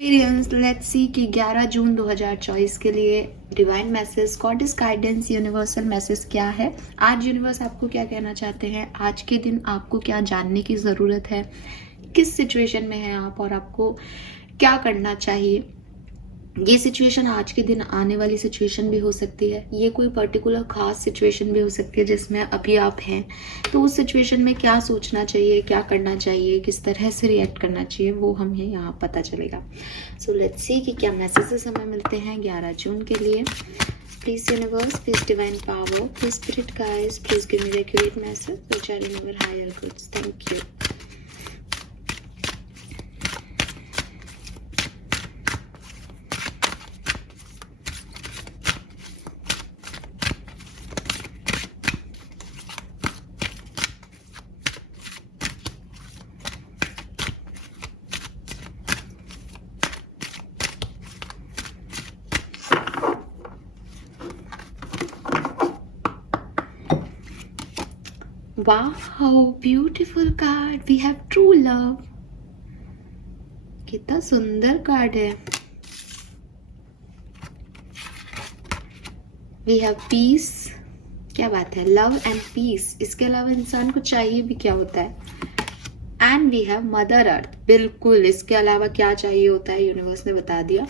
Experience let's see कि 11 जून 2024 के लिए divine message, goddess guidance, universal message क्या है। आज यूनिवर्स आपको क्या कहना चाहते हैं, आज के दिन आपको क्या जानने की ज़रूरत है, किस सिचुएशन में हैं आप और आपको क्या करना चाहिए। ये सिचुएशन आज के दिन आने वाली सिचुएशन भी हो सकती है, ये कोई पर्टिकुलर खास सिचुएशन भी हो सकती है जिसमें अभी आप हैं। तो उस सिचुएशन में क्या सोचना चाहिए, क्या करना चाहिए, किस तरह से रिएक्ट करना चाहिए, वो हमें यहाँ पता चलेगा। सो लेट्स सी कि क्या मैसेजेस हमें मिलते हैं 11 जून के लिए। Please universe, please divine power, please spirit guides, please give me the accurate message which are in your higher goods. Thank you. Wow, beautiful card. We have true love. कितना सुंदर कार्ड है। We have peace. क्या बात है, love and piece. इसके अलावा इंसान को चाहिए भी क्या होता है। And we have mother earth. बिल्कुल, इसके अलावा क्या चाहिए होता है, यूनिवर्स ने बता दिया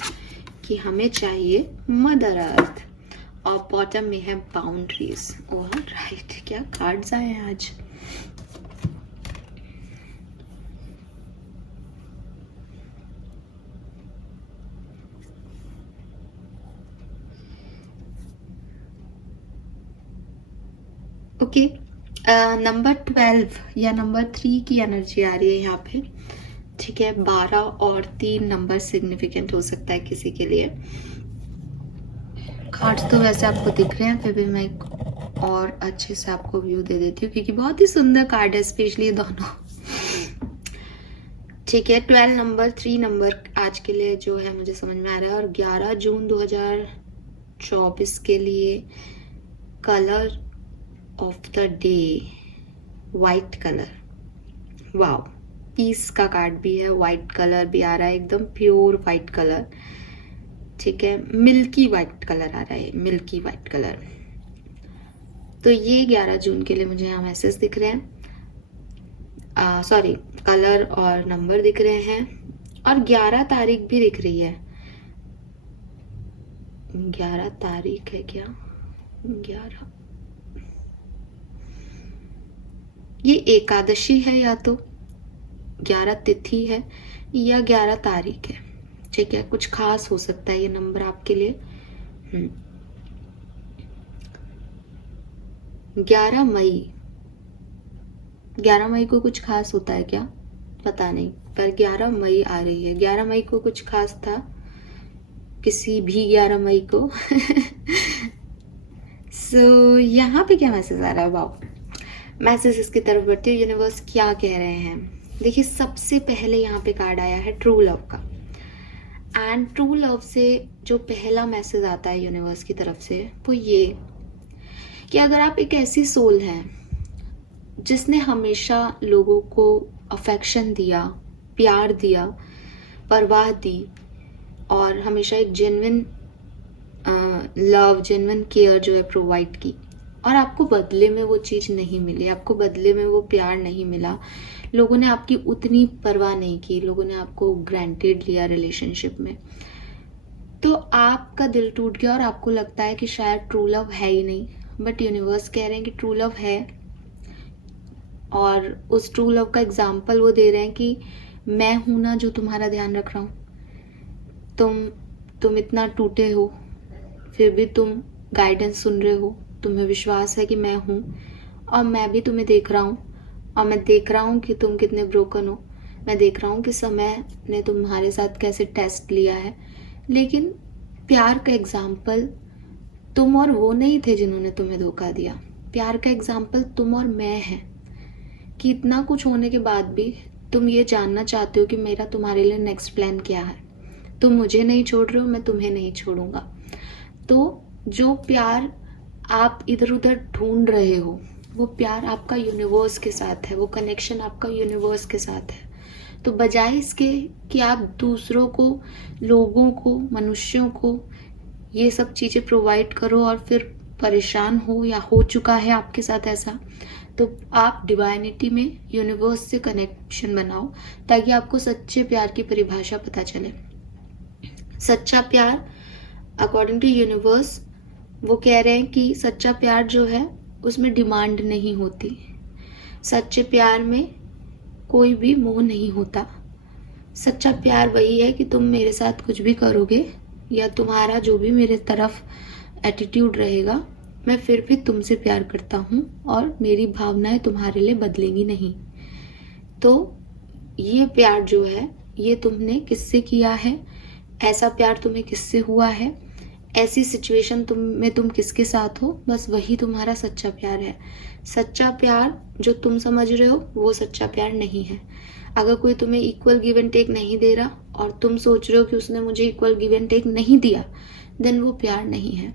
कि हमें चाहिए मदर अर्थ। और बॉटम में है बाउंड्रीज। ओह राइट, क्या कार्ड्स आए हैं आज। ओके, नंबर 12 या नंबर 3 की एनर्जी आ रही है यहाँ पे। ठीक है, 12 और 3 नंबर सिग्निफिकेंट हो सकता है किसी के लिए। कार्ड्स तो वैसे आपको दिख रहे हैं, फिर भी मैं एक और अच्छे से आपको व्यू दे देती हूँ क्योंकि बहुत ही सुंदर कार्ड है, स्पेशली ये दोनों। ठीक है, 12 नंबर, 3 नंबर आज के लिए जो है मुझे समझ में आ रहा है। और 11 जून 2024 के लिए colour of the day white colour. Wow, peace का कार्ड भी है, वाइट कलर भी आ रहा है, एकदम प्योर वाइट कलर। ठीक है, मिल्की वाइट कलर आ रहा है, मिल्की वाइट कलर। तो ये 11 जून के लिए मुझे यहाँ मैसेज दिख रहे हैं, सॉरी कलर और नंबर दिख रहे हैं। और 11 तारीख भी दिख रही है। 11 तारीख है क्या, 11, ये एकादशी है या तो 11 तिथि है या 11 तारीख है। ठीक है, कुछ खास हो सकता है ये नंबर आपके लिए। 11 मई, 11 मई को कुछ खास होता है क्या, पता नहीं, पर 11 मई आ रही है। 11 मई को कुछ खास था किसी भी 11 मई को। सो यहाँ पे क्या मैसेज आ रहा है। वाओ, मैसेज इसकी तरफ बढ़ती है। यूनिवर्स क्या कह रहे हैं, देखिए सबसे पहले यहाँ पे कार्ड आया है ट्रू लव का। एंड ट्रू लव से जो पहला मैसेज आता है यूनिवर्स की तरफ से वो ये कि अगर आप एक ऐसी सोल हैं जिसने हमेशा लोगों को अफेक्शन दिया, प्यार दिया, परवाह दी और हमेशा एक जेन्युइन लव, जेन्युइन केयर जो है प्रोवाइड की, और आपको बदले में वो चीज़ नहीं मिली, आपको बदले में वो प्यार नहीं मिला, लोगों ने आपकी उतनी परवाह नहीं की, लोगों ने आपको ग्रांटेड लिया रिलेशनशिप में, तो आपका दिल टूट गया और आपको लगता है कि शायद ट्रू लव है ही नहीं। बट यूनिवर्स कह रहे हैं कि ट्रू लव है। और उस ट्रू लव का एग्जाम्पल वो दे रहे हैं कि मैं हूं ना जो तुम्हारा ध्यान रख रहा हूँ। तुम इतना टूटे हो फिर भी तुम गाइडेंस सुन रहे हो, तुम्हें विश्वास है कि मैं हूँ और मैं भी तुम्हें देख रहा हूँ। और मैं देख रहा हूँ कि तुम कितने ब्रोकन हो, मैं देख रहा हूँ कि समय ने तुम्हारे साथ कैसे टेस्ट लिया है। लेकिन प्यार का एग्जाम्पल तुम और वो नहीं थे जिन्होंने तुम्हें धोखा दिया। प्यार का एग्जाम्पल तुम और मैं है कि इतना कुछ होने के बाद भी तुम ये जानना चाहते हो कि मेरा तुम्हारे लिए नेक्स्ट प्लान क्या है। तुम मुझे नहीं छोड़ रहे हो, मैं तुम्हें नहीं छोड़ूंगा। तो जो प्यार आप इधर उधर ढूंढ रहे हो वो प्यार आपका यूनिवर्स के साथ है, वो कनेक्शन आपका यूनिवर्स के साथ है। तो बजाय इसके कि आप दूसरों को, लोगों को, मनुष्यों को ये सब चीज़ें प्रोवाइड करो और फिर परेशान हो या हो चुका है आपके साथ ऐसा, तो आप डिवाइनिटी में, यूनिवर्स से कनेक्शन बनाओ ताकि आपको सच्चे प्यार की परिभाषा पता चले। सच्चा प्यार अकॉर्डिंग टू यूनिवर्स, वो कह रहे हैं कि सच्चा प्यार जो है उसमें डिमांड नहीं होती, सच्चे प्यार में कोई भी मोह नहीं होता। सच्चा प्यार वही है कि तुम मेरे साथ कुछ भी करोगे या तुम्हारा जो भी मेरे तरफ एटीट्यूड रहेगा, मैं फिर भी तुमसे प्यार करता हूँ और मेरी भावनाएं तुम्हारे लिए बदलेंगी नहीं। तो ये प्यार जो है ये तुमने किससे किया है, ऐसा प्यार तुम्हें किससे हुआ है, ऐसी सिचुएशन तुम किसके साथ हो, बस वही तुम्हारा सच्चा प्यार है। सच्चा प्यार जो तुम समझ रहे हो वो सच्चा प्यार नहीं है। अगर कोई तुम्हें इक्वल गिव एंड टेक नहीं दे रहा और तुम सोच रहे हो कि उसने मुझे इक्वल गिव एंड टेक नहीं दिया, देन वो प्यार नहीं है।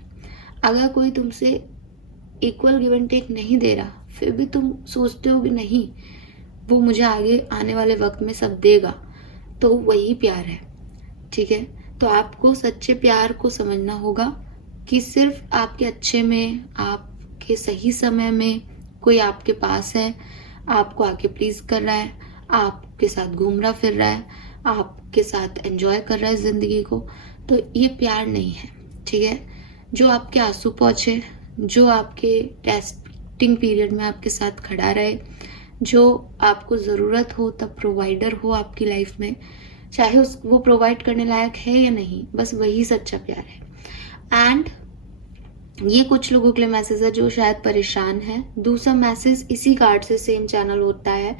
अगर कोई तुमसे इक्वल गिव एंड टेक नहीं दे रहा फिर भी तुम सोचते हो कि नहीं वो मुझे आगे आने वाले वक्त में सब देगा, तो वही प्यार है। ठीक है, तो आपको सच्चे प्यार को समझना होगा कि सिर्फ आपके अच्छे में, आपके सही समय में कोई आपके पास है, आपको आके प्लीज कर रहा है, आपके साथ घूम रहा फिर रहा है, आपके साथ एंजॉय कर रहा है जिंदगी को, तो ये प्यार नहीं है। ठीक है, जो आपके आंसू पहुंचे, जो आपके टेस्टिंग पीरियड में आपके साथ खड़ा रहे, जो आपको ज़रूरत हो तब प्रोवाइडर हो आपकी लाइफ में, चाहे वो प्रोवाइड करने लायक है या नहीं, बस वही सच्चा प्यार है। एंड ये कुछ लोगों के लिए मैसेज है जो शायद परेशान है। दूसरा मैसेज इसी कार्ड से सेम चैनल होता है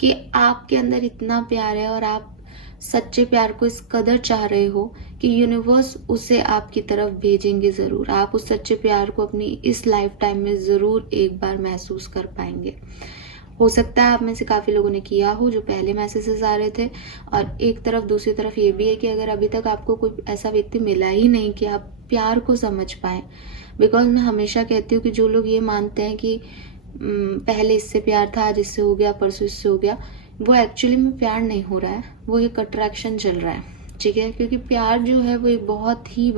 कि आपके अंदर इतना प्यार है और आप सच्चे प्यार को इस कदर चाह रहे हो कि यूनिवर्स उसे आपकी तरफ भेजेंगे ज़रूर। आप उस सच्चे प्यार को अपनी इस लाइफ टाइम में ज़रूर एक बार महसूस कर पाएंगे। हो सकता है आप में से काफ़ी लोगों ने किया हो जो पहले मैसेजेस आ रहे थे, और एक तरफ दूसरी तरफ ये भी है कि अगर अभी तक आपको कोई ऐसा व्यक्ति मिला ही नहीं कि आप प्यार को समझ पाएँ। बिकॉज मैं हमेशा कहती हूँ कि जो लोग ये मानते हैं कि पहले इससे प्यार था, आज इससे हो गया, परसों इससे हो गया, वो एक्चुअली में प्यार नहीं हो रहा है, वो एक अट्रैक्शन चल रहा है। ठीक है, क्योंकि प्यार जो है वो एक बहुत ही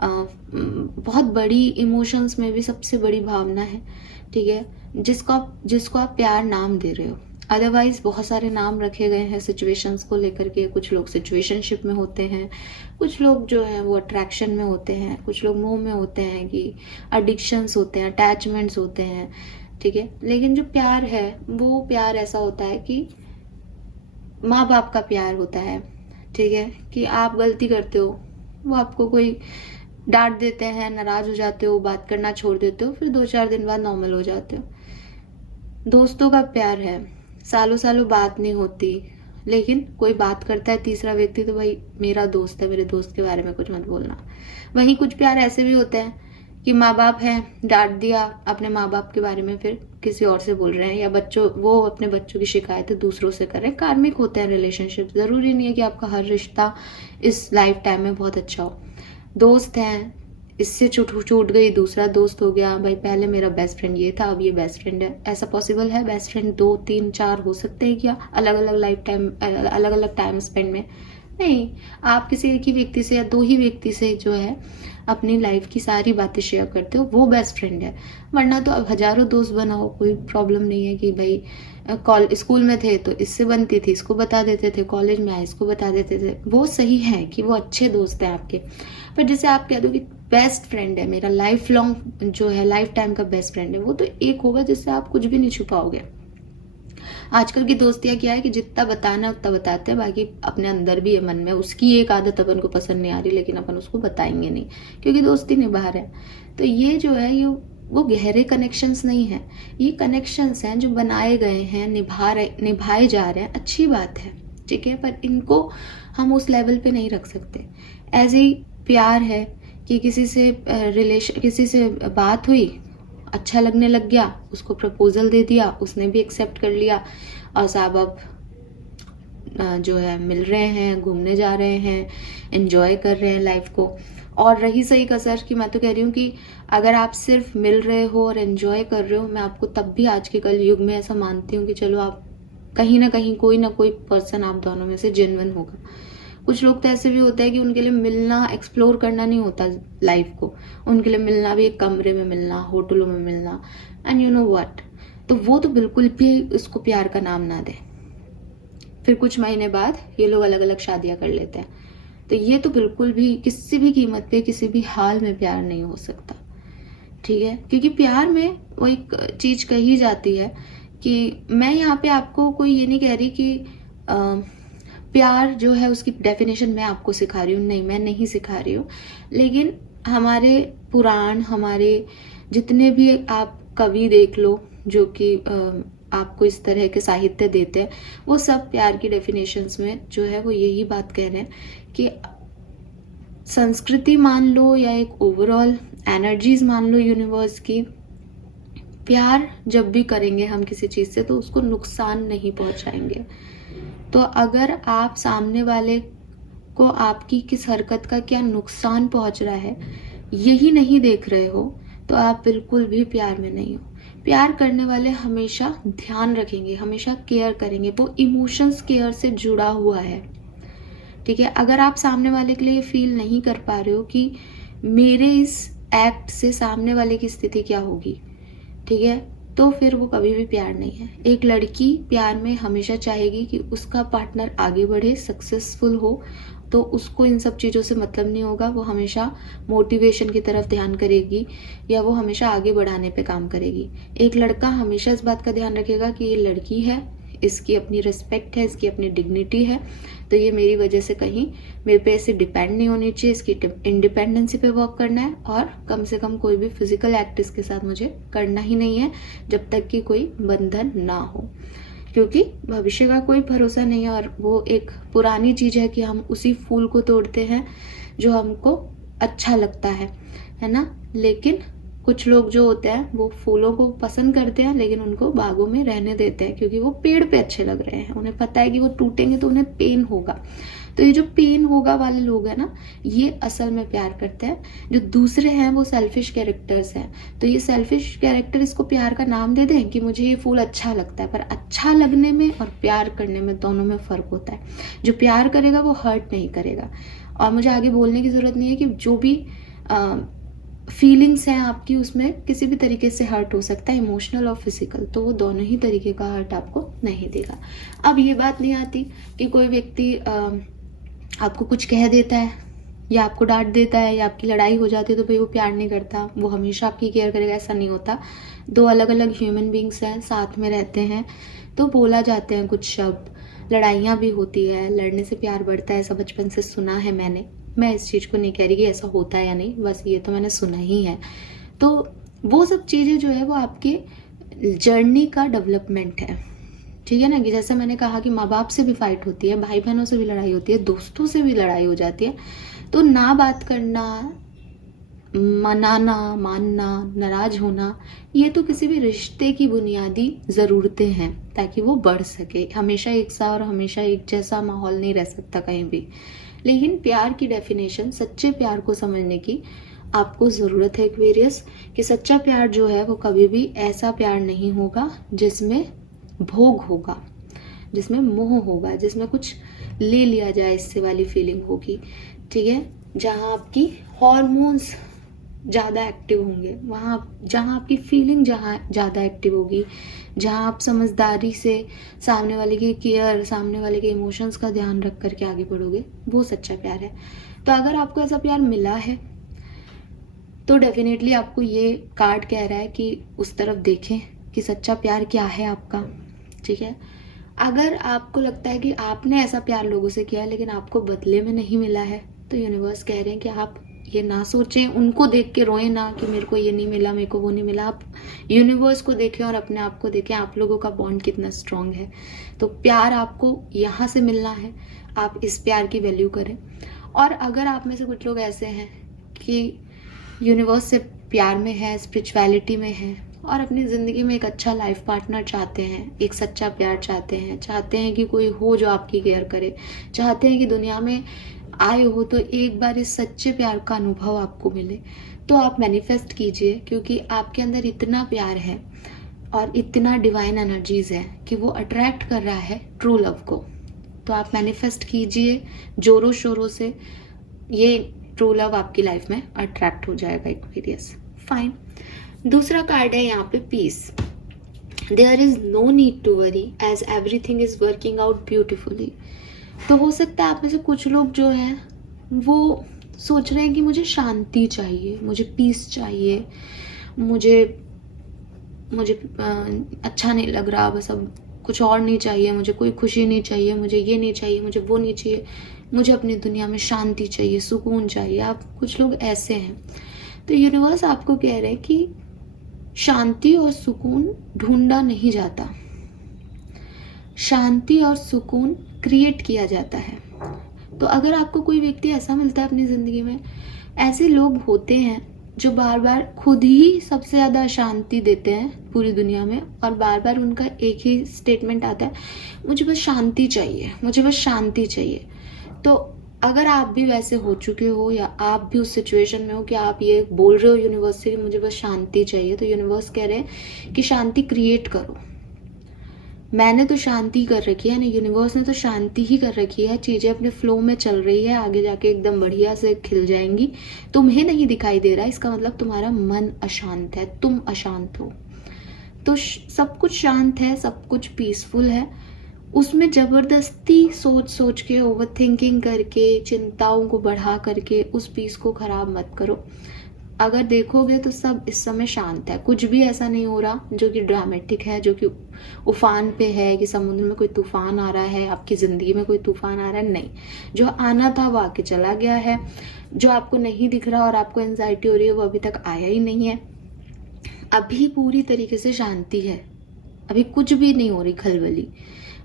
बहुत बड़ी इमोशंस में भी सबसे बड़ी भावना है। ठीक है, जिसको आप प्यार नाम दे रहे हो। अदरवाइज बहुत सारे नाम रखे गए हैं सिचुएशंस को लेकर के। कुछ लोग सिचुएशनशिप में होते हैं, कुछ लोग जो है वो अट्रैक्शन में होते हैं, कुछ लोग मोह में होते हैं, कि एडिक्शंस होते हैं, अटैचमेंट्स होते हैं। ठीक है, लेकिन जो प्यार है वो प्यार ऐसा होता है कि माँ बाप का प्यार होता है। ठीक है, कि आप गलती करते हो, वो आपको कोई डांट देते हैं, नाराज हो जाते हो, बात करना छोड़ देते हो, फिर 2-4 दिन बाद नॉर्मल हो जाते हो। दोस्तों का प्यार है, सालों सालों बात नहीं होती, लेकिन कोई बात करता है तीसरा व्यक्ति तो भाई मेरा दोस्त है, मेरे दोस्त के बारे में कुछ मत बोलना। वहीं कुछ प्यार ऐसे भी होते हैं कि माँ बाप हैं, डांट दिया, अपने माँ बाप के बारे में फिर किसी और से बोल रहे हैं, या वो अपने बच्चों की शिकायतें दूसरों से कर रहे हैं। कार्मिक होते हैं रिलेशनशिप, जरूरी नहीं है कि आपका हर रिश्ता इस लाइफ टाइम में बहुत अच्छा हो। दोस्त हैं, इससे छूट गई, दूसरा दोस्त हो गया, भाई पहले मेरा बेस्ट फ्रेंड ये था, अब ये बेस्ट फ्रेंड है। ऐसा पॉसिबल है? बेस्ट फ्रेंड 2, 3, 4 हो सकते हैं क्या अलग अलग लाइफ टाइम, अलग अलग टाइम स्पेंड में? नहीं, आप किसी एक ही व्यक्ति से या 2 ही व्यक्ति से जो है अपनी लाइफ की सारी बातें शेयर करते हो, वो बेस्ट फ्रेंड है। वरना तो अब हजारों दोस्त बनाओ, कोई प्रॉब्लम नहीं है कि भाई स्कूल में थे तो इससे बनती थी, इसको बता देते थे, कॉलेज में आए इसको बता देते थे। वो सही है कि वो अच्छे दोस्त हैं आपके, पर जैसे आप कह दो कि बेस्ट फ्रेंड है मेरा, लाइफ लॉन्ग जो है, लाइफ टाइम का बेस्ट फ्रेंड है, वो तो एक होगा जिससे आप कुछ भी नहीं छुपाओगे। आजकल की दोस्तियां क्या है कि जितना बताना है उतना बताते हैं, बाकी अपने अंदर भी है मन में उसकी एक आदत अपन को पसंद नहीं आ रही, लेकिन अपन उसको बताएंगे नहीं क्योंकि दोस्ती निभा रहे हैं। तो ये जो है ये वो गहरे कनेक्शंस नहीं है, ये कनेक्शंस हैं जो बनाए गए हैं, निभाए जा रहे हैं, अच्छी बात है। ठीक है, पर इनको हम उस लेवल पे नहीं रख सकते। ऐसे ही प्यार है कि किसी से बात हुई, अच्छा लगने लग गया, उसको प्रपोजल दे दिया, उसने भी एक्सेप्ट कर लिया, और साहब अब जो है मिल रहे हैं, घूमने जा रहे हैं, एंजॉय कर रहे हैं लाइफ को। और रही सही कसर कि मैं तो कह रही हूँ कि अगर आप सिर्फ मिल रहे हो और एंजॉय कर रहे हो, मैं आपको तब भी आज के कल युग में ऐसा मानती हूँ कि चलो आप कहीं ना कोई पर्सन आप दोनों में से जेन्युइन होगा। कुछ लोग तो ऐसे भी होता है कि उनके लिए मिलना, एक्सप्लोर करना नहीं होता लाइफ को, उनके लिए मिलना भी एक कमरे में मिलना, होटलों में मिलना, एंड यू नो व्हाट, तो वो तो बिल्कुल भी उसको प्यार का नाम ना दे। फिर कुछ महीने बाद ये लोग अलग अलग शादियां कर लेते हैं। तो ये तो बिल्कुल भी किसी भी कीमत पे किसी भी हाल में प्यार नहीं हो सकता, ठीक है। क्योंकि प्यार में वो एक चीज कही जाती है कि मैं यहाँ पे आपको कोई ये नहीं कह रही कि प्यार जो है उसकी डेफिनेशन मैं आपको सिखा रही हूँ, नहीं, मैं नहीं सिखा रही हूँ। लेकिन हमारे पुराण, हमारे जितने भी आप कवि देख लो जो कि आपको इस तरह के साहित्य देते हैं, वो सब प्यार की डेफिनेशंस में जो है वो यही बात कह रहे हैं कि संस्कृति मान लो या एक ओवरऑल एनर्जीज मान लो यूनिवर्स की, प्यार जब भी करेंगे हम किसी चीज से तो उसको नुकसान नहीं पहुंचाएंगे। तो अगर आप सामने वाले को आपकी किस हरकत का क्या नुकसान पहुंच रहा है यही नहीं देख रहे हो, तो आप बिल्कुल भी प्यार में नहीं हो। प्यार करने वाले हमेशा ध्यान रखेंगे, हमेशा केयर करेंगे, वो इमोशंस केयर से जुड़ा हुआ है, ठीक है। अगर आप सामने वाले के लिए फील नहीं कर पा रहे हो कि मेरे इस एक्ट से सामने वाले की स्थिति क्या होगी, ठीक है, तो फिर वो कभी भी प्यार नहीं है। एक लड़की प्यार में हमेशा चाहेगी कि उसका पार्टनर आगे बढ़े, सक्सेसफुल हो, तो उसको इन सब चीज़ों से मतलब नहीं होगा। वो हमेशा मोटिवेशन की तरफ ध्यान करेगी या वो हमेशा आगे बढ़ाने पे काम करेगी। एक लड़का हमेशा इस बात का ध्यान रखेगा कि ये लड़की है, इसकी अपनी रिस्पेक्ट है, इसकी अपनी डिग्निटी है, तो ये मेरी वजह से कहीं मेरे पे ऐसे डिपेंड नहीं होनी चाहिए, इसकी इंडिपेंडेंसी पे वर्क करना है, और कम से कम कोई भी फिजिकल एक्ट इसके साथ मुझे करना ही नहीं है जब तक कि कोई बंधन ना हो, क्योंकि भविष्य का कोई भरोसा नहीं है। और वो एक पुरानी चीज है कि हम उसी फूल को तोड़ते हैं जो हमको अच्छा लगता है ना। लेकिन कुछ लोग जो होते हैं वो फूलों को पसंद करते हैं लेकिन उनको बागों में रहने देते हैं, क्योंकि वो पेड़ पे अच्छे लग रहे हैं, उन्हें पता है कि वो टूटेंगे तो उन्हें पेन होगा। तो ये जो पेन होगा वाले लोग हैं ना, ये असल में प्यार करते हैं। जो दूसरे हैं वो सेल्फिश कैरेक्टर्स हैं। तो ये सेल्फिश कैरेक्टर इसको प्यार का नाम दे दें कि मुझे ये फूल अच्छा लगता है, पर अच्छा लगने में और प्यार करने में दोनों में फर्क होता है। जो प्यार करेगा वो हर्ट नहीं करेगा। और मुझे आगे बोलने की जरूरत नहीं है कि जो भी फीलिंग्स हैं आपकी, उसमें किसी भी तरीके से हर्ट हो सकता है, इमोशनल और फिजिकल, तो वो दोनों ही तरीके का हर्ट आपको नहीं देगा। अब ये बात नहीं आती कि कोई व्यक्ति आपको कुछ कह देता है या आपको डांट देता है या आपकी लड़ाई हो जाती है तो भाई वो प्यार नहीं करता, वो हमेशा आपकी केयर करेगा, ऐसा नहीं होता। दो अलग अलग ह्यूमन बींग्स हैं, साथ में रहते हैं, तो बोला जाते हैं कुछ शब्द, लड़ाइयाँ भी होती है, लड़ने से प्यार बढ़ता है, ऐसा बचपन से सुना है मैंने। मैं इस चीज़ को नहीं कह रही कि ऐसा होता है या नहीं, बस ये तो मैंने सुना ही है। तो वो सब चीज़ें जो है वो आपके जर्नी का डेवलपमेंट है, ठीक है ना। कि जैसे मैंने कहा कि माँ बाप से भी फाइट होती है, भाई बहनों से भी लड़ाई होती है, दोस्तों से भी लड़ाई हो जाती है। तो ना बात करना, मनाना, मानना, नाराज होना, ये तो किसी भी रिश्ते की बुनियादी ज़रूरतें हैं ताकि वो बढ़ सके। हमेशा एक सा और हमेशा एक जैसा माहौल नहीं रह सकता कहीं भी। लेकिन प्यार की डेफिनेशन, सच्चे प्यार को समझने की आपको ज़रूरत है एक्वेरियस, कि सच्चा प्यार जो है वो कभी भी ऐसा प्यार नहीं होगा जिसमें भोग होगा, जिसमें मोह होगा, जिसमें कुछ ले लिया जाए इससे वाली फीलिंग होगी, ठीक है। जहाँ आपकी हॉर्मोन्स ज़्यादा एक्टिव होंगे, वहाँ जहाँ आपकी फीलिंग जहाँ ज़्यादा एक्टिव होगी, जहाँ आप समझदारी से सामने वाले की केयर, सामने वाले के इमोशंस का ध्यान रख करके आगे बढ़ोगे, वो सच्चा प्यार है। तो अगर आपको ऐसा प्यार मिला है तो डेफिनेटली आपको ये कार्ड कह रहा है कि उस तरफ देखें कि सच्चा प्यार क्या है आपका, ठीक है। अगर आपको लगता है कि आपने ऐसा प्यार लोगों से किया है लेकिन आपको बदले में नहीं मिला है, तो यूनिवर्स कह रहे हैं कि आप ये ना सोचें, उनको देख के रोएं ना कि मेरे को ये नहीं मिला, मेरे को वो नहीं मिला। आप यूनिवर्स को देखें और अपने आप को देखें, आप लोगों का बॉन्ड कितना स्ट्रांग है। तो प्यार आपको यहाँ से मिलना है, आप इस प्यार की वैल्यू करें। और अगर आप में से कुछ लोग ऐसे हैं कि यूनिवर्स से प्यार में है, स्पिरिचुअलिटी में है और अपनी ज़िंदगी में एक अच्छा लाइफ पार्टनर चाहते हैं, एक सच्चा प्यार चाहते हैं कि कोई हो जो आपकी केयर करे, चाहते हैं कि दुनिया में आए हो तो एक बार इस सच्चे प्यार का अनुभव आपको मिले, तो आप मैनिफेस्ट कीजिए, क्योंकि आपके अंदर इतना प्यार है। और इतना डिवाइन एनर्जीज है कि वो अट्रैक्ट कर रहा है ट्रू लव को। तो आप मैनिफेस्ट कीजिए जोरों शोरों से, ये ट्रू लव आपकी लाइफ में अट्रैक्ट हो जाएगा एक्वेरियस। फाइन। दूसरा कार्ड है यहाँ पे peace. There is no need to worry as everything is working out beautifully. तो हो सकता है आप में से कुछ लोग जो हैं वो सोच रहे हैं कि मुझे शांति चाहिए, मुझे पीस चाहिए, मुझे अच्छा नहीं लग रहा, बस अब कुछ और नहीं चाहिए, मुझे कोई खुशी नहीं चाहिए, मुझे ये नहीं चाहिए, मुझे वो नहीं चाहिए, मुझे अपनी दुनिया में शांति चाहिए, सुकून चाहिए। आप कुछ लोग ऐसे हैं। तो यूनिवर्स आपको कह रहे हैं कि शांति और सुकून ढूंढा नहीं जाता, शांति और सुकून क्रिएट किया जाता है। तो अगर आपको कोई व्यक्ति ऐसा मिलता है अपनी ज़िंदगी में, ऐसे लोग होते हैं जो बार बार खुद ही सबसे ज़्यादा शांति देते हैं पूरी दुनिया में, और बार बार उनका एक ही स्टेटमेंट आता है, मुझे बस शांति चाहिए, मुझे बस शांति चाहिए। तो अगर आप भी वैसे हो चुके हो या आप भी उस सिचुएशन में हो कि आप ये बोल रहे हो यूनिवर्स से कि मुझे बस शांति चाहिए, तो यूनिवर्स कह रहे हैं कि शांति क्रिएट करो। मैंने तो शांति कर रखी है ना, यूनिवर्स ने तो शांति ही कर रखी है, चीज़ें अपने फ्लो में चल रही है, आगे जाके एकदम बढ़िया से खिल जाएंगी। तुम्हें नहीं दिखाई दे रहा, इसका मतलब तुम्हारा मन अशांत है, तुम अशांत हो। तो सब कुछ शांत है, सब कुछ पीसफुल है, उसमें ज़बरदस्ती सोच सोच के, ओवर थिंकिंग करके, चिंताओं को बढ़ा करके उस पीस को ख़राब मत करो। अगर देखोगे तो सब इस समय शांत है, कुछ भी ऐसा नहीं हो रहा जो कि ड्रामेटिक है, जो कि उफान पे है, कि समुद्र में कोई तूफान आ रहा है, आपकी ज़िंदगी में कोई तूफान आ रहा है। नहीं, जो आना था वो आके चला गया है, जो आपको नहीं दिख रहा और आपको एंजाइटी हो रही है वो अभी तक आया ही नहीं है। अभी पूरी तरीके से शांति है, अभी कुछ भी नहीं हो रही खलबली,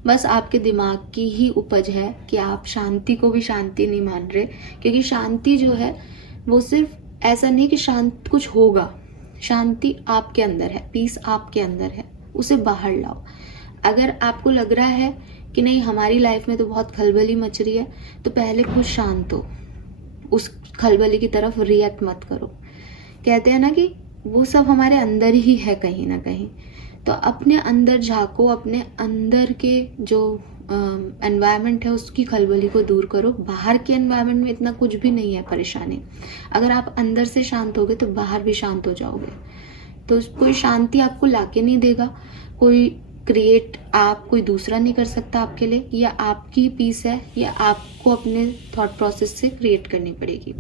बस आपके दिमाग की ही उपज है कि आप शांति को भी शांति नहीं मान रहे। क्योंकि शांति जो है वो सिर्फ ऐसा नहीं कि शांत कुछ होगा, शांति आपके अंदर है, पीस आपके अंदर है, उसे बाहर लाओ। अगर आपको लग रहा है कि नहीं हमारी लाइफ में तो बहुत खलबली मच रही है, तो पहले खुद शांत हो, उस खलबली की तरफ रिएक्ट मत करो। कहते हैं ना कि वो सब हमारे अंदर ही है कहीं ना कहीं। तो अपने अंदर झांको, अपने अंदर के जो एनवायरनमेंट है उसकी खलबली को दूर करो। बाहर के एनवायरनमेंट में इतना कुछ भी नहीं है परेशानी। अगर आप अंदर से शांत होगे तो बाहर भी शांत हो जाओगे। तो कोई शांति आपको लाके नहीं देगा, कोई क्रिएट आप कोई दूसरा नहीं कर सकता आपके लिए, या आपकी पीस है या आपको अपने थॉट प्रोसेस से क्रिएट करनी पड़ेगी।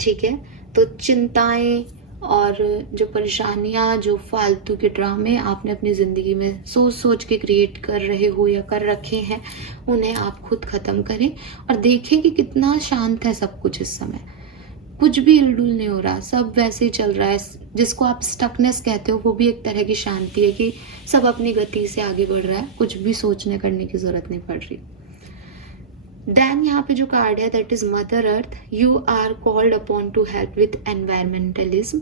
ठीक है, तो चिंताएं और जो परेशानियां, जो फालतू के ड्रामे आपने अपनी ज़िंदगी में सोच सोच के क्रिएट कर रहे हो या कर रखे हैं, उन्हें आप खुद ख़त्म करें और देखें कि कितना शांत है सब कुछ इस समय। कुछ भी हिलडुल नहीं हो रहा, सब वैसे ही चल रहा है। जिसको आप स्टकनेस कहते हो वो भी एक तरह की शांति है कि सब अपनी गति से आगे बढ़ रहा है, कुछ भी सोचने करने की ज़रूरत नहीं पड़ रही। देन यहाँ पे जो कार्ड है that is mother earth, you are called upon to help with environmentalism.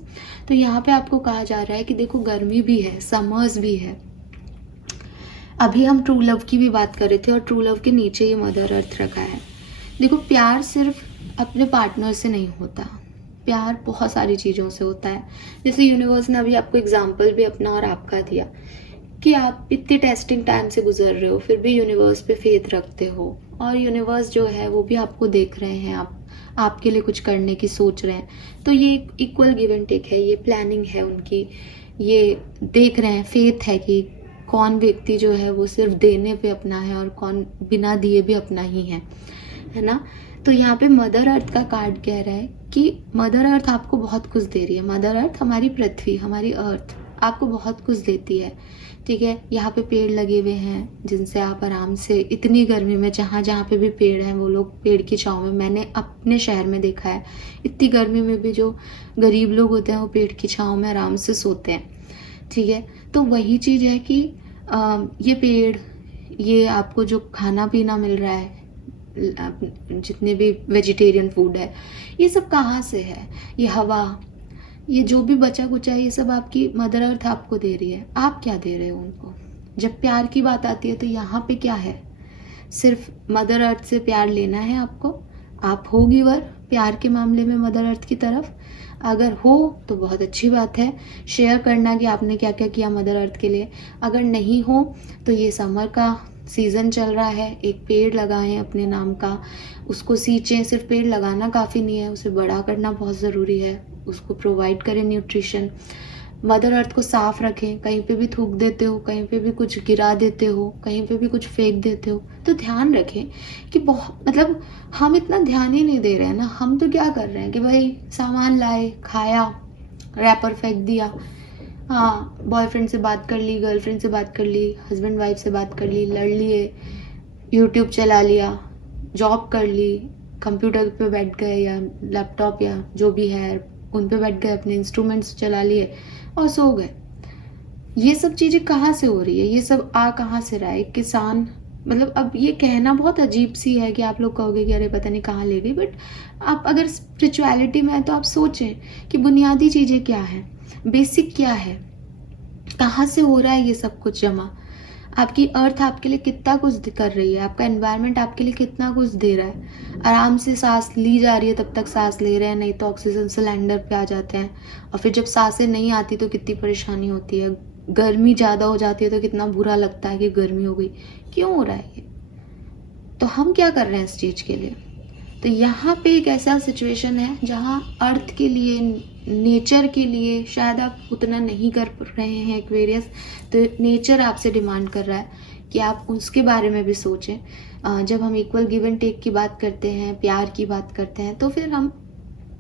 तो यहाँ पे आपको कहा जा रहा है कि देखो गर्मी भी है, समर्स भी है। अभी हम ट्रू लव की भी बात कर रहे थे और ट्रू लव के नीचे ये मदर अर्थ रखा है। देखो प्यार सिर्फ अपने पार्टनर से नहीं होता, प्यार बहुत सारी चीज़ों से होता है। जैसे यूनिवर्स ने अभी आपको एग्जाम्पल भी अपना और आपका दिया कि आप इतनी टेस्टिंग टाइम से गुजर रहे हो, फिर भी यूनिवर्स पे फेथ रखते हो और यूनिवर्स जो है वो भी आपको देख रहे हैं, आपके लिए कुछ करने की सोच रहे हैं। तो ये एक इक्वल गिव एंड टेक है, ये प्लानिंग है उनकी, ये देख रहे हैं, फेथ है कि कौन व्यक्ति जो है वो सिर्फ देने पे अपना है और कौन बिना दिए भी अपना ही है ना। तो यहाँ पे मदर अर्थ का कार्ड कह रहा है कि मदर अर्थ आपको बहुत कुछ दे रही है। मदर अर्थ हमारी पृथ्वी, हमारी अर्थ आपको बहुत कुछ देती है। ठीक है, यहाँ पे पेड़ लगे हुए हैं जिनसे आप आराम से इतनी गर्मी में, जहाँ जहाँ पे भी पेड़ हैं वो लोग पेड़ की छाँव में, मैंने अपने शहर में देखा है इतनी गर्मी में भी जो गरीब लोग होते हैं वो पेड़ की छाँव में आराम से सोते हैं। ठीक है, तो वही चीज़ है कि ये पेड़, ये आपको जो खाना पीना मिल रहा है, जितने भी वेजिटेरियन फूड है, ये सब कहाँ से है, ये हवा, ये जो भी बचा कुचा है, ये सब आपकी मदर अर्थ आपको दे रही है। आप क्या दे रहे हो उनको? जब प्यार की बात आती है तो यहाँ पे क्या है, सिर्फ मदर अर्थ से प्यार लेना है आपको। आप हो गिवर, प्यार के मामले में मदर अर्थ की तरफ? अगर हो तो बहुत अच्छी बात है, शेयर करना कि आपने क्या क्या किया मदर अर्थ के लिए। अगर नहीं हो तो ये समर का सीज़न चल रहा है, एक पेड़ लगाएं अपने नाम का, उसको सींचें। सिर्फ पेड़ लगाना काफ़ी नहीं है, उसे बड़ा करना बहुत ज़रूरी है, उसको प्रोवाइड करें न्यूट्रिशन। मदर अर्थ को साफ रखें, कहीं पे भी थूक देते हो, कहीं पे भी कुछ गिरा देते हो, कहीं पे भी कुछ फेंक देते हो, तो ध्यान रखें कि बहुत मतलब हम इतना ध्यान ही नहीं दे रहे हैं ना। हम तो क्या कर रहे हैं कि भाई सामान लाए, खाया, रैपर फेंक दिया, हाँ बॉयफ्रेंड से बात कर ली, गर्लफ्रेंड से बात कर ली, हस्बैंड वाइफ से बात कर ली, लड़ लिए, यूट्यूब चला लिया, जॉब कर ली, कंप्यूटर पे बैठ गए या लैपटॉप या जो भी है उन पे बैठ गए, अपने इंस्ट्रूमेंट्स चला लिए और सो गए। ये सब चीज़ें कहाँ से हो रही है, ये सब आ कहाँ से रहा है? एक किसान, मतलब अब ये कहना बहुत अजीब सी है कि आप लोग कहोगे कि अरे पता नहीं कहाँ ले गई, बट आप अगर स्पिरिचुअलिटी में है तो आप सोचें कि बुनियादी चीज़ें क्या हैं, बेसिक क्या है, कहाँ से हो रहा है ये सब कुछ जमा। आपकी अर्थ आपके लिए कितना कुछ कर रही है, आपका एनवायरनमेंट आपके लिए कितना कुछ दे रहा है। आराम से सांस ली जा रही है तब तक सांस ले रहे हैं, नहीं तो ऑक्सीजन सिलेंडर पे आ जाते हैं। और फिर जब सांसें नहीं आती तो कितनी परेशानी होती है, गर्मी ज़्यादा हो जाती है तो कितना बुरा लगता है कि गर्मी हो गई। क्यों हो रहा है ये? तो हम क्या कर रहे हैं इस चीज़ के लिए? तो यहाँ पे एक ऐसा सिचुएशन है जहाँ अर्थ के लिए, नेचर के लिए शायद आप उतना नहीं कर रहे हैं एक्वेरियस, तो नेचर आपसे डिमांड कर रहा है कि आप उसके बारे में भी सोचें। जब हम इक्वल गिव एंड टेक की बात करते हैं, प्यार की बात करते हैं, तो फिर हम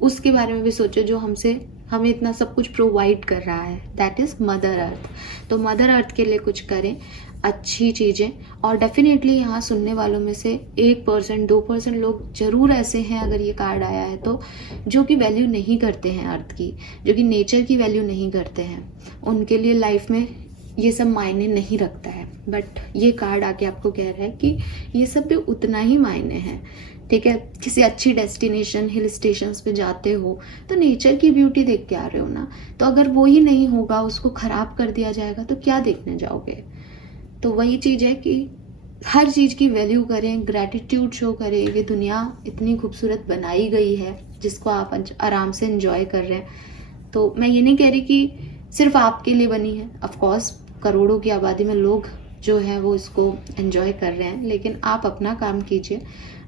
उसके बारे में भी सोचें जो हमें इतना सब कुछ प्रोवाइड कर रहा है, दैट इज़ मदर अर्थ। तो मदर अर्थ के लिए कुछ करें अच्छी चीज़ें। और डेफिनेटली यहाँ सुनने वालों में से 1% 2% लोग ज़रूर ऐसे हैं, अगर ये कार्ड आया है तो, जो कि वैल्यू नहीं करते हैं अर्थ की, जो कि नेचर की वैल्यू नहीं करते हैं। उनके लिए लाइफ में ये सब मायने नहीं रखता है। बट ये कार्ड आके आपको कह रहा है कि ये सब भी उतना ही मायने हैं। ठीक है, किसी अच्छी डेस्टिनेशन, हिल स्टेशंस पे जाते हो तो नेचर की ब्यूटी देख के आ रहे हो ना। तो अगर वो ही नहीं होगा, उसको ख़राब कर दिया जाएगा तो क्या देखने जाओगे? तो वही चीज़ है कि हर चीज़ की वैल्यू करें, ग्रैटिट्यूड शो करें। ये दुनिया इतनी खूबसूरत बनाई गई है जिसको आप आराम से एंजॉय कर रहे हैं। तो मैं ये नहीं कह रही कि सिर्फ आपके लिए बनी है, ऑफ कोर्स करोड़ों की आबादी में लोग जो हैं वो इसको एंजॉय कर रहे हैं, लेकिन आप अपना काम कीजिए।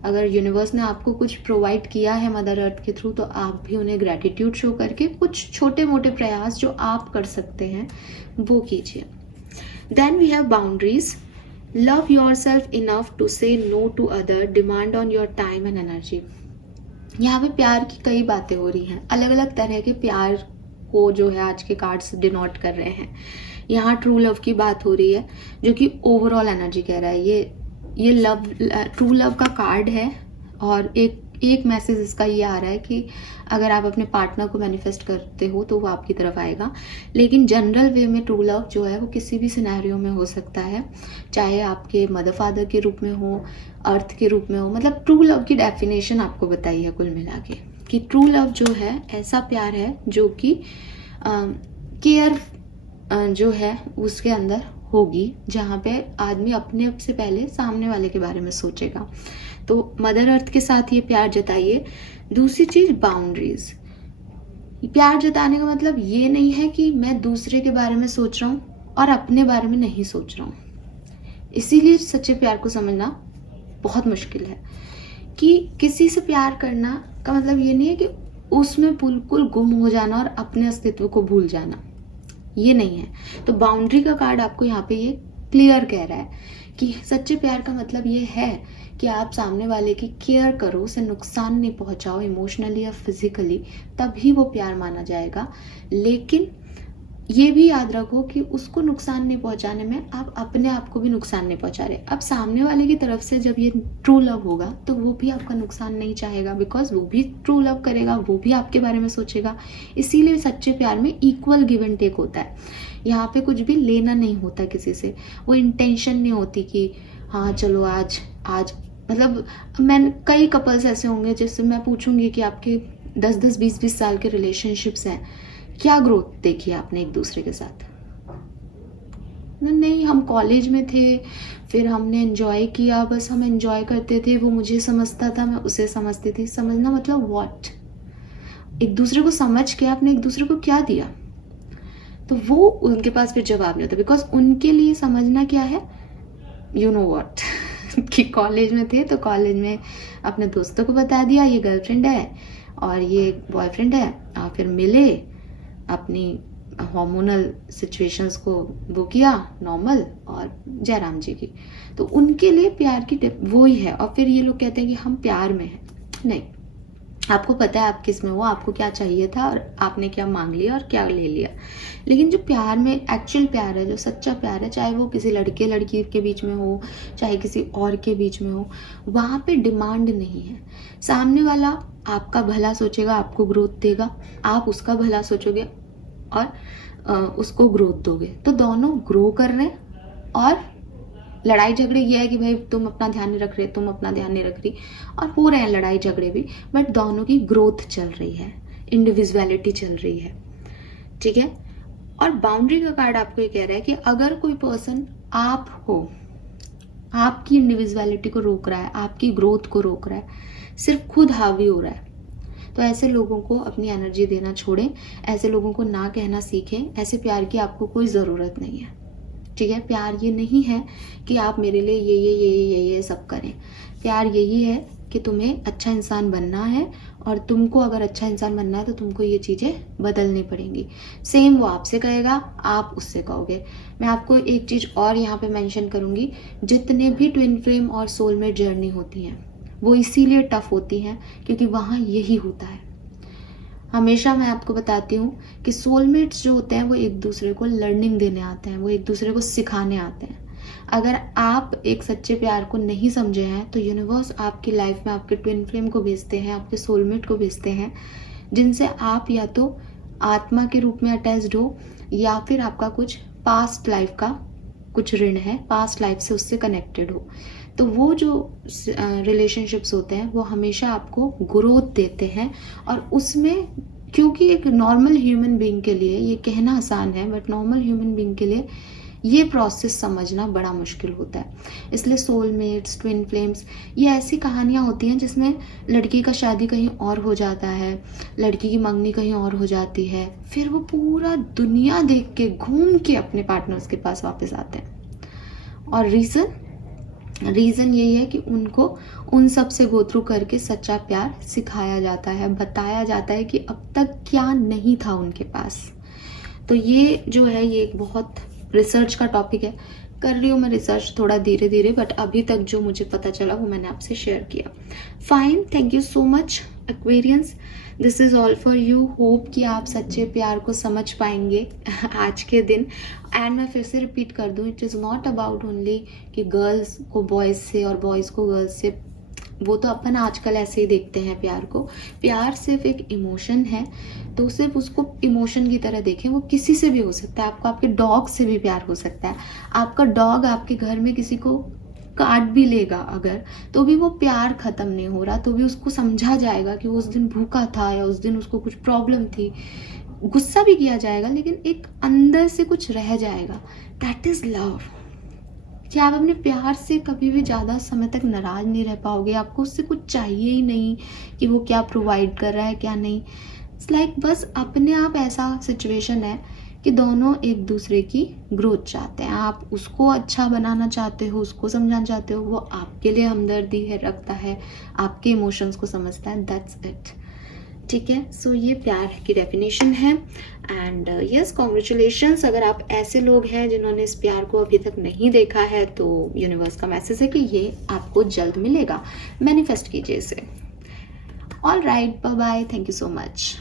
अगर यूनिवर्स ने आपको कुछ प्रोवाइड किया है मदर अर्थ के थ्रू, तो आप भी उन्हें ग्रैटिट्यूड शो करके कुछ छोटे मोटे प्रयास जो आप कर सकते हैं वो कीजिए। Then we have boundaries. Love yourself enough to say no to other, demand on your time and energy. यहाँ पे प्यार की कई बातें हो रही हैं, अलग अलग तरह के प्यार को जो है आज के कार्ड्स डिनोट कर रहे हैं। यहाँ ट्रू लव की बात हो रही है जो कि ओवरऑल एनर्जी कह रहा है। ये लव, ट्रू लव का कार्ड है। और एक मैसेज इसका ये आ रहा है कि अगर आप अपने पार्टनर को मैनिफेस्ट करते हो तो वो आपकी तरफ आएगा। लेकिन जनरल वे में ट्रू लव जो है वो किसी भी सिनेरियो में हो सकता है, चाहे आपके मदर फादर के रूप में हो, अर्थ के रूप में हो। मतलब ट्रू लव की डेफिनेशन आपको बताई है कुल मिला के कि ट्रू लव जो है ऐसा प्यार है जो कि केयर जो है उसके अंदर होगी, जहाँ पे आदमी अपने आप से पहले सामने वाले के बारे में सोचेगा। तो मदर अर्थ के साथ ये प्यार जताइए। दूसरी चीज़ बाउंड्रीज। प्यार जताने का मतलब ये नहीं है कि मैं दूसरे के बारे में सोच रहा हूँ और अपने बारे में नहीं सोच रहा हूँ। इसीलिए सच्चे प्यार को समझना बहुत मुश्किल है कि किसी से प्यार करना का मतलब ये नहीं है कि उसमें बिल्कुल गुम हो जाना और अपने अस्तित्व को भूल जाना, ये नहीं है। तो बाउंड्री का कार्ड आपको यहाँ पे ये क्लियर कह रहा है कि सच्चे प्यार का मतलब ये है कि आप सामने वाले की केयर करो, उसे नुकसान नहीं पहुंचाओ इमोशनली या फिजिकली, तभी वो प्यार माना जाएगा। लेकिन ये भी याद रखो कि उसको नुकसान नहीं पहुंचाने में आप अपने आप को भी नुकसान नहीं पहुंचा रहे। अब सामने वाले की तरफ से जब ये ट्रू लव होगा तो वो भी आपका नुकसान नहीं चाहेगा, बिकॉज वो भी ट्रू लव करेगा, वो भी आपके बारे में सोचेगा। इसीलिए सच्चे प्यार में इक्वल गिव एंड टेक होता है। यहाँ पे कुछ भी लेना नहीं होता किसी से, वो इंटेंशन नहीं होती कि हाँ चलो आज मतलब कई कपल्स ऐसे होंगे जिससे मैं पूछूंगी कि आपके 10-10 20-20 साल के रिलेशनशिप्स हैं, क्या ग्रोथ देखी आपने एक दूसरे के साथ? नहीं, हम कॉलेज में थे, फिर हमने एंजॉय किया, बस हम एंजॉय करते थे, वो मुझे समझता था, मैं उसे समझती थी। समझना मतलब व्हाट? एक दूसरे को समझ के आपने एक दूसरे को क्या दिया? तो वो उनके पास फिर जवाब नहीं होता, बिकॉज उनके लिए समझना क्या है, यू नो व्हाट कि कॉलेज में थे तो कॉलेज में अपने दोस्तों को बता दिया ये गर्लफ्रेंड है और ये बॉयफ्रेंड है, और फिर मिले, अपनी हार्मोनल सिचुएशंस को वो किया नॉर्मल, और जयराम जी की। तो उनके लिए प्यार की टिप वो ही है। और फिर ये लोग कहते हैं कि हम प्यार में हैं। नहीं, आपको पता है आप किस में हो, आपको क्या चाहिए था और आपने क्या मांग लिया और क्या ले लिया। लेकिन जो प्यार में एक्चुअल प्यार है, जो सच्चा प्यार है, चाहे वो किसी लड़के लड़की के बीच में हो, चाहे किसी और के बीच में हो, वहाँ पे डिमांड नहीं है। सामने वाला आपका भला सोचेगा, आपको ग्रोथ देगा, आप उसका भला सोचोगे और उसको ग्रोथ दोगे, तो दोनों ग्रो कर रहे हैं। और लड़ाई झगड़े ये है कि भाई तुम अपना ध्यान नहीं रख रहे, तुम अपना ध्यान नहीं रख रही, और हो रहे हैं लड़ाई झगड़े भी, बट दोनों की ग्रोथ चल रही है, इंडिविजुअलिटी चल रही है, ठीक है। और बाउंड्री का कार्ड आपको ये कह रहा है कि अगर कोई पर्सन आप हो, आपकी इंडिविजुअलिटी को रोक रहा है, आपकी ग्रोथ को रोक रहा है, सिर्फ खुद हावी हो रहा है, तो ऐसे लोगों को अपनी एनर्जी देना छोड़ें, ऐसे लोगों को ना कहना सीखें। ऐसे प्यार की आपको कोई ज़रूरत नहीं है, ठीक है। प्यार ये नहीं है कि आप मेरे लिए ये सब करें। प्यार यही है कि तुम्हें अच्छा इंसान बनना है, और तुमको अगर अच्छा इंसान बनना है तो तुमको ये चीज़ें बदलनी पड़ेंगी। सेम वो आपसे कहेगा, आप उससे कहोगे। मैं आपको एक चीज़ और यहाँ पे मेंशन करूँगी, जितने भी ट्विन फ्लेम और सोलमेट जर्नी होती हैं वो इसीलिए टफ होती हैं क्योंकि वहाँ यही होता है। हमेशा मैं आपको बताती हूँ कि सोलमेट्स जो होते हैं वो एक दूसरे को लर्निंग देने आते हैं, वो एक दूसरे को सिखाने आते हैं। अगर आप एक सच्चे प्यार को नहीं समझे हैं तो यूनिवर्स आपकी लाइफ में आपके ट्विन फ्लेम को भेजते हैं, आपके सोलमेट को भेजते हैं, जिनसे आप या तो आत्मा के रूप में अटैच्ड हो, या फिर आपका कुछ पास्ट लाइफ का कुछ ऋण है, पास्ट लाइफ से उससे कनेक्टेड हो। तो वो जो रिलेशनशिप्स होते हैं वो हमेशा आपको ग्रोथ देते हैं। और उसमें क्योंकि एक नॉर्मल ह्यूमन बीइंग के लिए ये कहना आसान है, बट नॉर्मल ह्यूमन बीइंग के लिए ये प्रोसेस समझना बड़ा मुश्किल होता है। इसलिए सोलमेट्स, ट्विन फ्लेम्स, ये ऐसी कहानियाँ होती हैं जिसमें लड़की का शादी कहीं और हो जाता है, लड़की की मंगनी कहीं और हो जाती है, फिर वो पूरा दुनिया देख के घूम के अपने पार्टनर्स के पास वापस आते हैं। और रीज़न यही है कि उनको उन सब से गो थ्रू करके सच्चा प्यार सिखाया जाता है, बताया जाता है कि अब तक क्या नहीं था उनके पास। तो ये जो है ये एक बहुत रिसर्च का टॉपिक है। कर रही हूँ मैं रिसर्च थोड़ा धीरे धीरे, बट अभी तक जो मुझे पता चला वो मैंने आपसे शेयर किया। Fine, thank you so much Aquarians, this is all for you. Hope कि आप सच्चे प्यार को समझ पाएंगे आज के दिन। एंड मैं फिर से रिपीट कर दूँ, it is not about only कि गर्ल्स को बॉयज़ से और बॉयज़ को गर्ल्स से, वो तो अपन आजकल ऐसे ही देखते हैं प्यार को। प्यार सिर्फ एक इमोशन है, तो सिर्फ उसको इमोशन की तरह देखें। वो किसी से भी हो सकता है, आपको आपके डॉग से भी प्यार हो सकता है। आपका डॉग आपके घर में किसी को काट भी लेगा अगर, तो भी वो प्यार ख़त्म नहीं हो रहा, तो भी उसको समझा जाएगा कि वो उस दिन भूखा था या उस दिन उसको कुछ प्रॉब्लम थी। गुस्सा भी किया जाएगा, लेकिन एक अंदर से कुछ रह जाएगा। That is love. कि आप अपने प्यार से कभी भी ज़्यादा समय तक नाराज़ नहीं रह पाओगे। आपको उससे कुछ चाहिए ही नहीं कि वो क्या प्रोवाइड कर रहा है क्या नहीं। इट्स लाइक बस अपने आप ऐसा सिचुएशन है कि दोनों एक दूसरे की ग्रोथ चाहते हैं। आप उसको अच्छा बनाना चाहते हो, उसको समझाना चाहते हो, वो आपके लिए हमदर्दी है रखता है, आपके इमोशंस को समझता है। दैट्स इट, ठीक है। सो ये प्यार की डेफिनेशन है। एंड यस, कॉन्ग्रेचुलेशंस अगर आप ऐसे लोग हैं जिन्होंने इस प्यार को अभी तक नहीं देखा है, तो यूनिवर्स का मैसेज है कि ये आपको जल्द मिलेगा। मैनिफेस्ट कीजिए इसे। All right, bye bye, thank you so much.